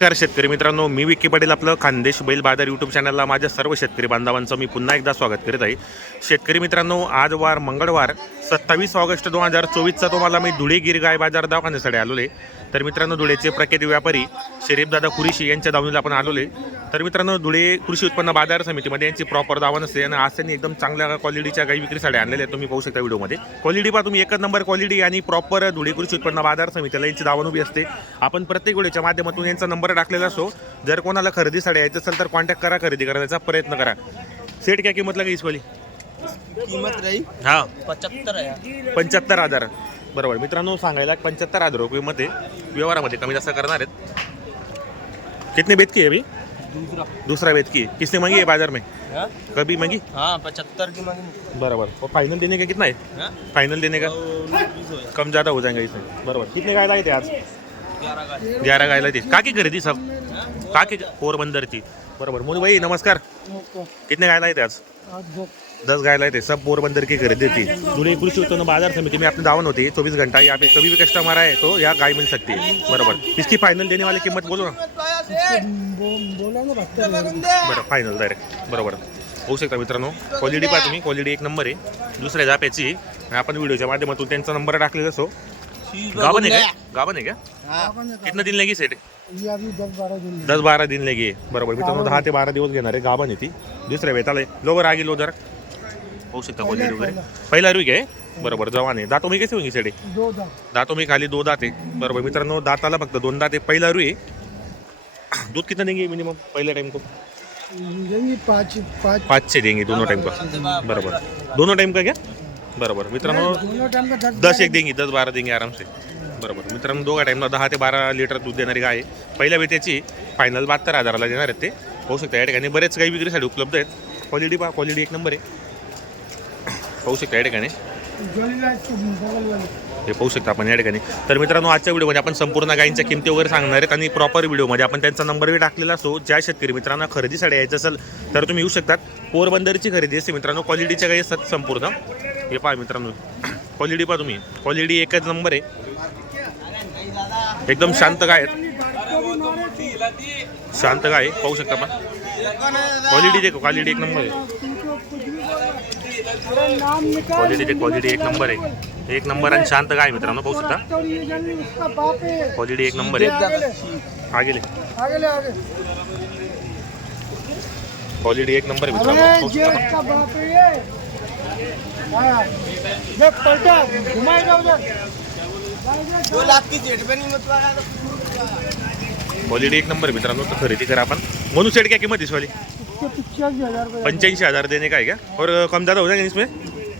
नमस्कार शेतकरी मित्रांनो मी विकी पाटील आपलं खानदेश बैल बाजार यूट्यूब चॅनलला माझ्या सर्व शेतकरी बांधवांचं मी पुन्हा एकदा स्वागत करीत आहे. शेतकरी मित्रांनो आज वार मंगळवार सत्तावीस ऑगस्ट दोन हजार चोवीसचा तुम्हाला मी धुळे गिर गाय बाजार दवाखान्यासाठी आलोले तर मित्रांनो धुळेचे प्रख्यात व्यापारी शरीफदादा कुरिशी यांच्या दावणीला आपण आलोले तर मित्रांनो धुळे कृषी उत्पन्न बाजार समितीमध्ये यांची प्रॉपर दावा नसते आणि आज त्यांनी एकदम चांगल्या क्वालिटीच्या गाई विक्रीसाठी आणलेल्या आहेत. तुम्ही पाहू शकता व्हिडिओमध्ये. क्वालिटी पहा तुम्ही एकच नंबर क्वालिटी आणि प्रॉपर धुळे कृषी उत्पन्न बाजार समितीला यांची दावण उभी असते. आपण प्रत्येक व्हिडिओच्या माध्यमातून यांचा नंबर टाकलेला असो. जर कोणाला खरेदीसाठी यायचं असेल तर कॉन्टॅक्ट करा खरेदी करण्याचा प्रयत्न करा. सेट काय किंमत लागेल इसवाली कीमत रही हा. पचहत्तर है पंच्याहत्तर हजार. बरोबर. मित्रांनो सांगायला पंच्याहत्तर हजार रुपये मध्ये व्यवहारामध्ये कमी जास्त करणार आहेत. कितने बेत की है अभी? दूसरा. दूसरा बेत की किसने मांगी है बाजार में? हाँ? कभी मांगी? हाँ पचहत्तर की मांगी. बराबर. और फाइनल देने का कितना है हाँ? फाइनल देने का? कम ज़्यादा हो जाएगा इसमें बरोबर. कितने गाय लाए थे आज? ग्यारह का ग्यारह गाय लाए थे काकी खरीदी सब? काकी पोरबंदरची बरोबर. मोनू भाई नमस्कार. कितने गाय लाए थे आज? दस गाय लाए थे सब पोरबंदर की खरीदी थी जुड़े कृषी उत्पन्न बाजार समिति में आपने दावन होती. है चौबीस घंटा. यहाँ पे कभी भी कस्टमर आए तो यहाँ गाय मिल सकती है बरोबर. इसकी फाइनल देने वाली कीमत बोलो ना. बरं फायनल डायरेक्ट बरोबर. होऊ शकता मित्रांनो. क्वालिटी पहा तुम्ही. क्वालिटी एक नंबर आहे. दुसऱ्या जाप्याची. आणि आपण व्हिडिओच्या माध्यमातून त्यांचा नंबर टाकलेला असो. गावन आहे का? गावन आहे का? कितना दिन लगी सेट दस बारा दिन लगी बरोबर. मित्रांनो दहा ते बारा दिवस घेणार आहे गाभण आहे ती. दुसऱ्या वेताला लोवर आगी लो हो जरा. होऊ शकता क्वालिटी वगैरे पहिला. रुई आहे? बरोबर जवान आहे. दातो मी कसे होंगी सेटे दातो. मी खाली दो दाते बरोबर मित्रांनो दाताला फक्त दोन दाते पहिला रुई दूध कितना देंगे मिनिमम पहले टाइम को? पाँच पाँच पाच. से देंगे दोनों टाइम का. बराबर. दोनों टाइम का क्या? बरोबर. मित्रांनो दस एक देंगे दस बारा देंगे आराम से बरोबर. मित्रांनो दोघा टाईमला दहा ते बारा लिटर दूध देणारी गाय आहे. पहिल्या वेळेची फायनल बहात्तर हजाराला देणार आहेत ते. पाहू शकता या ठिकाणी बरेच काही विक्रीसाठी उपलब्ध आहेत. क्वालिटी पहा क्वालिटी एक नंबर आहे. पाहू शकता या ठिकाणी. हे पाहू शकता आपण या ठिकाणी. तर मित्रांनो आजच्या व्हिडिओमध्ये आपण संपूर्ण गायींच्या किमती वगैरे सांगणार आहेत आणि प्रॉपर व्हिडिओमध्ये आपण त्यांचा नंबरही टाकलेला असतो. ज्या शेतकरी मित्रांना खरेदीसाठी यायचं असेल तर तुम्ही येऊ शकतात. पोरबंदरची खरेदी असते मित्रांनो. क्वालिटीच्या गायी असतात संपूर्ण. हे पहा मित्रांनो. क्वालिटी पहा तुम्ही. क्वालिटी एकच नंबर आहे. एकदम शांत गाय आहेत. शांत गाय. आहे, पाहू शकता आपण. क्वालिटी देखो क्वालिटी एक नंबर आहे. क्वालिटी ते क्वालिटी एक नंबर आहे. एक नंबर आणि शांत गाय आहे मित्रांनो पाहू शकता? क्वालिटी एक नंबर आहे. आगे ले. आगे ले आगे ले आगे क्वालिटी एक नंबर आहे मित्रांनो है. हाँ लाख की जेट पे नहीं मत आया क्वालिटी एक नंबर मित्रांनो तर खरेदी करा आपण. म्हणून सेट क्या कीमत इस वाली हज़ार देने का है क्या? और कम ज़्यादा हो जाएगा इसमें?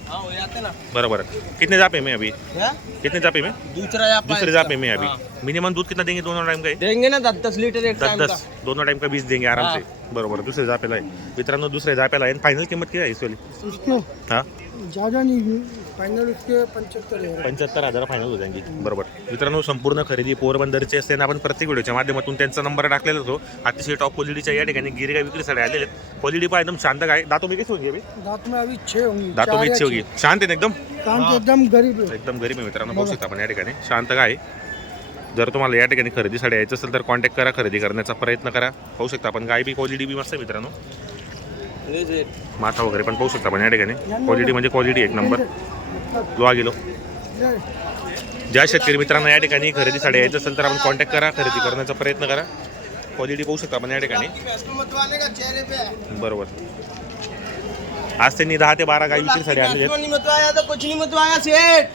हाँ हो जाते ना। बराबर। कितने जापे में अभी? या? कितने जापे में? दूसरा दूसरे जापे में अभी। मिनिमम दूध कितना देंगे दोनों टाइम का देंगे ना दस दस लीटर एक दस दस। दोनों टाइम का बीस देंगे आराम से। बरोबर दूसरे जापेला आहे मित्रांनो दुसऱ्या जापेला आहे फायनल किंमत किती आहे इस वाली हाँ। ज़्यादा नहीं उसके पंच्याहत्तर हजार. फायनल हो जाएंगे बरोबर. मित्रांनो संपूर्ण खरेदी पोरबंदरची असते आणि आपण प्रत्येक व्हिडिओच्या माध्यमातून त्यांचा नंबर टाकलेला होतो. अतिशय टॉप क्वालिटीच्या या ठिकाणी गिरगा विक्रीसाठी आलेले आहेत. क्वालिटी पण एकदम शांत काय दातो मी कशी होती अभी दांत में अभी छः होंगी दातो मी इच्छा होगी शांत आहे ना एकदम? छः। कान तो एकदम गरीब है एकदम गरीब आहे मित्रांनो. पाहू शकता आपण या ठिकाणी. शांत काय जर तुम्हाला या ठिकाणी खरेदीसाठी यायचं असेल तर कॉन्टॅक्ट करा. खरेदी करण्याचा प्रयत्न करा. पाहू शकता आपण गाय बी क्वालिटी बी मस्त आहे मित्रांनो. माथा वगैरे पण पाहू शकता आपण या ठिकाणी. क्वालिटी म्हणजे क्वालिटी एक नंबर लो गेलो. ज्या शेतकरी मित्रांना या ठिकाणी खरेदीसाठी यायचं असेल तर आपण कॉन्टॅक्ट करा खरेदी करण्याचा प्रयत्न करा. क्वालिटी पाहू शकता आपण या ठिकाणी. बरोबर. आज त्यांनी दहा ते बारा गाई विक्रीसाठी आणले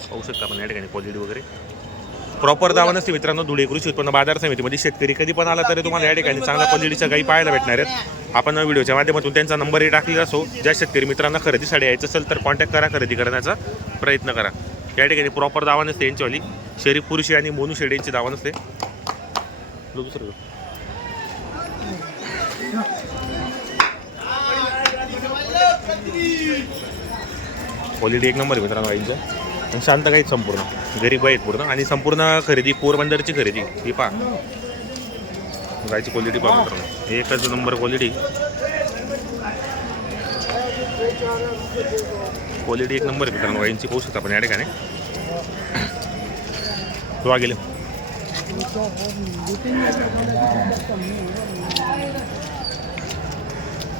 पाहू शकता आपण या ठिकाणी क्वालिटी वगैरे. प्रॉपर दावा नसते मित्रांनो धुळे कृषी उत्पन्न बाजार समितीमध्ये शेतकरी कधी पण आला तरी तुम्हाला या ठिकाणी चांगल्या क्वालिटीच्या गाई पाहायला भेटणार आहेत. आपण व्हिडिओच्या माध्यमातून त्यांचा नंबरही टाकलेला असो. ज्या शेतकरी मित्रांना खरेदीसाठी यायचं असेल तर कॉन्टॅक्ट करा खरेदी करण्याचा प्रयत्न करा. या ठिकाणी प्रॉपर दावा नसते यांच्यावाली. शरीफ पुरुषी आणि मोनू शेड यांची दावा नसते. दुसरं क्वालिटी एक नंबर मित्रांनो आईच्या शांत काहीच संपूर्ण. गरीब आहेत पूर्ण. आणि संपूर्ण खरेदी पोरबंदरची खरेदी. ही पा गायची क्वालिटी पहा मित्रांनो. एकच नंबर क्वालिटी क्वालिटी एक नंबर मित्रांनो. वाईनची पाहू शकता आपण या ठिकाणी. तो गेले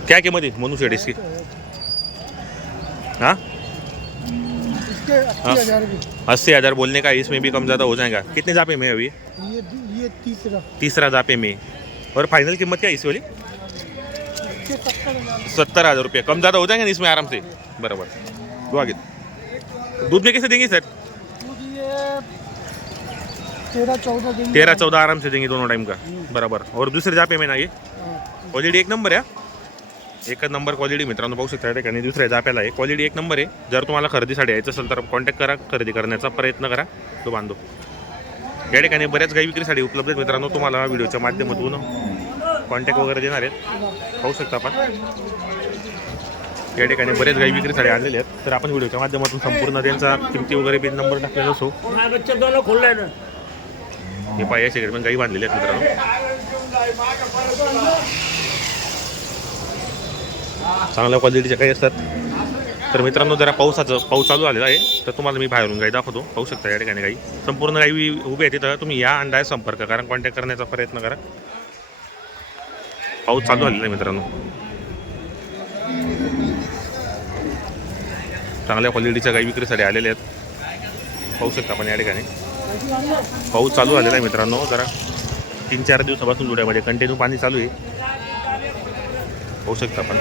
क्या किंमत आहे? मनुष्य डिस्की हां? अस्सी हाँ। हज़ार बोलने का इसमें भी कम ज़्यादा हो जाएगा। कितने जापे में अभी? ये ये तीसरा। तीसरा जापे में। और फाइनल कीमत क्या है इस वाली सत्तर हज़ार। रुपये। कम ज़्यादा हो जाएँगे ना इसमें आराम से? बराबर। दो आगे दूध में कैसे देंगे सर तेरह चौदह आराम से देंगे दोनों टाइम का। बराबर। और दूसरे जापे में ना ये? ऑलरेडी एक नंबर आहे एकच नंबर क्वालिटी मित्रांनो पाहू शकता या ठिकाणी दुसऱ्या जाप्याला आहे क्वालिटी एक नंबर आहे. जर तुम्हाला खरेदीसाठी यायचं असेल तर कॉन्टॅक्ट करा खरेदी करण्याचा प्रयत्न करा. तो बांधो. या ठिकाणी बऱ्याच गाई विक्रीसाठी उपलब्ध आहेत मित्रांनो तुम्हाला व्हिडिओच्या माध्यमातून कॉन्टॅक्ट वगैरे देणार आहेत. पाहू शकता आपण. या ठिकाणी बरेच गाई विक्रीसाठी आणलेले आहेत. तर आपण व्हिडिओच्या माध्यमातून संपूर्ण त्यांचा किमती वगैरे बी नंबर टाकलेला असो. हे पाहिजे असे पण गाई बांधलेले आहेत मित्रांनो. चांगल्या क्वालिटीच्या काही असतात. तर मित्रांनो जरा पावसाचं पाऊस चालू आलेला आहे. तर तुम्हाला मी बाहेरून गाई दाखवतो. पाहू शकता या ठिकाणी गाई संपूर्ण गाई उभी आहे तिथं. तुम्ही या अंदाज संपर्क करा. कॉन्टॅक्ट करण्याचा प्रयत्न करा. पाऊस चालू झालेला आहे मित्रांनो. चांगल्या क्वालिटीच्या गाई विक्रीसाठी आलेल्या आहेत. पाहू शकता आपण या ठिकाणी. पाऊस चालू झालेला आहे मित्रांनो. जरा तीन चार दिवसापासून जुड्यामध्ये कंटिन्यू पाणी चालू आहे. पाहू शकता आपण.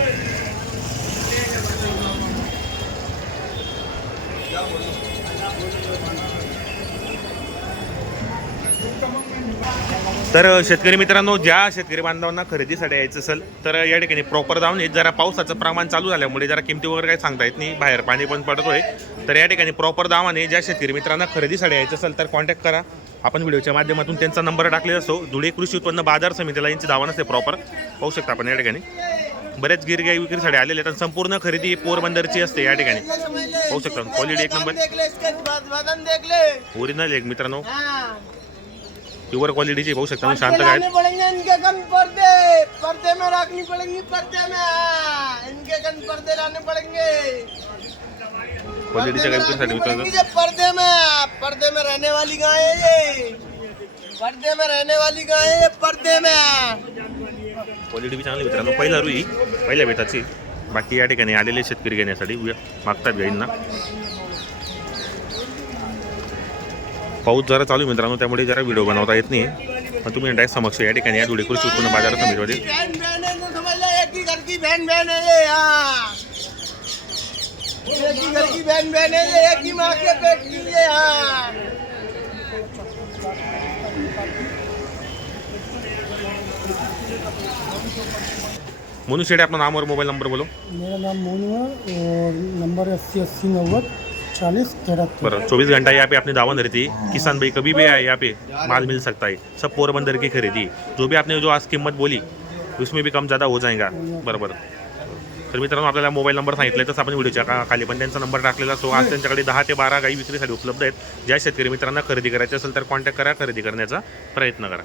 तर शेतकरी मित्रांनो ज्या शेतकरी बांधवांना खरेदीसाठी यायचं असेल तर या ठिकाणी प्रॉपर जाऊन येत जरा पावसाचं प्रमाण चालू झाल्यामुळे जरा किमती वगैरे काही सांगता येत नाही. बाहेर पाणी पण पडतोय. तर या ठिकाणी प्रॉपर दावाने ज्या शेतकरी मित्रांना खरेदीसाठी यायचं असेल तर कॉन्टॅक्ट करा. आपण व्हिडिओच्या माध्यमातून त्यांचा नंबर टाकलेला असतो. धुळे कृषी उत्पन्न बाजार समितीला यांची दावा नसते प्रॉपर. पाहू शकता आपण या ठिकाणी. बरेच गिरगाई विक्रीसाठी आलेले आहेत आणि संपूर्ण खरेदी पोरबंदरची असते या ठिकाणी. पाहू शकता क्वालिटी एक नंबर ओरिजिनल एक मित्रांनो. प्युअर क्वालिटीची पाहू शकता शांत काय? इनके पर्दे पर्दे में पर्दे में इनके पर्दे पड़ेंगे क्वालिटीच्या काही विक्रीसाठी मित्रांनो पर्दे में पर्दे में रहने वाली गाय है ये। पर्दे में रहने वाली गाय है पर्दे में। क्वालिटी बी चांगली मित्रांनो. पहिला रुई पहिल्या बेताची. बाकी या ठिकाणी आलेले शेतकरी घेण्यासाठी. मागतात गाईंना पाऊस जरा चालू आहे मित्रांनो त्यामुळे जरा व्हिडिओ बनवता येत नाही. पण तुम्ही डायरेक्ट समक्ष या ठिकाणी या धुळे कृषी उत्पन्न बाजार समितीमध्ये बहन बहन है तो समझ लो एक ही घर की बहन बहन है ये हाँ एक ही घर की बहन बहन है ये एक ही माँ के पेट की ये हाँ मोनू शेडे आपलं नाम और मोबाईल नंबर बोलो मेरा नाम मोनू है और नंबर है अस्सी अस्सी नव्वद चालीस तिहत्तर. बरं चौबीस घंटा यहाँ पे अपनी दावत रहती है किसान भाई कभी भी आए यहाँ पे माल मिल सकता है. सब पोरबंदर की खरीदी. जो भी आपने जो आज किंमत बोली उसमें भी कम ज़्यादा हो जाएगा. बरोबर. तर मित्रांनो आपल्याला मोबाईल नंबर सांगितले तसं आपण व्हिडिओच्या का- खाली पण त्यांचा नंबर टाकलेला असतो. आज त्यांच्याकडे दहा ते बारा गाई विक्रीसाठी उपलब्ध आहेत. ज्या शेतकरी मित्रांना खरेदी करायची असेल तर कॉन्टॅक्ट करा खरेदी करण्याचा प्रयत्न करा.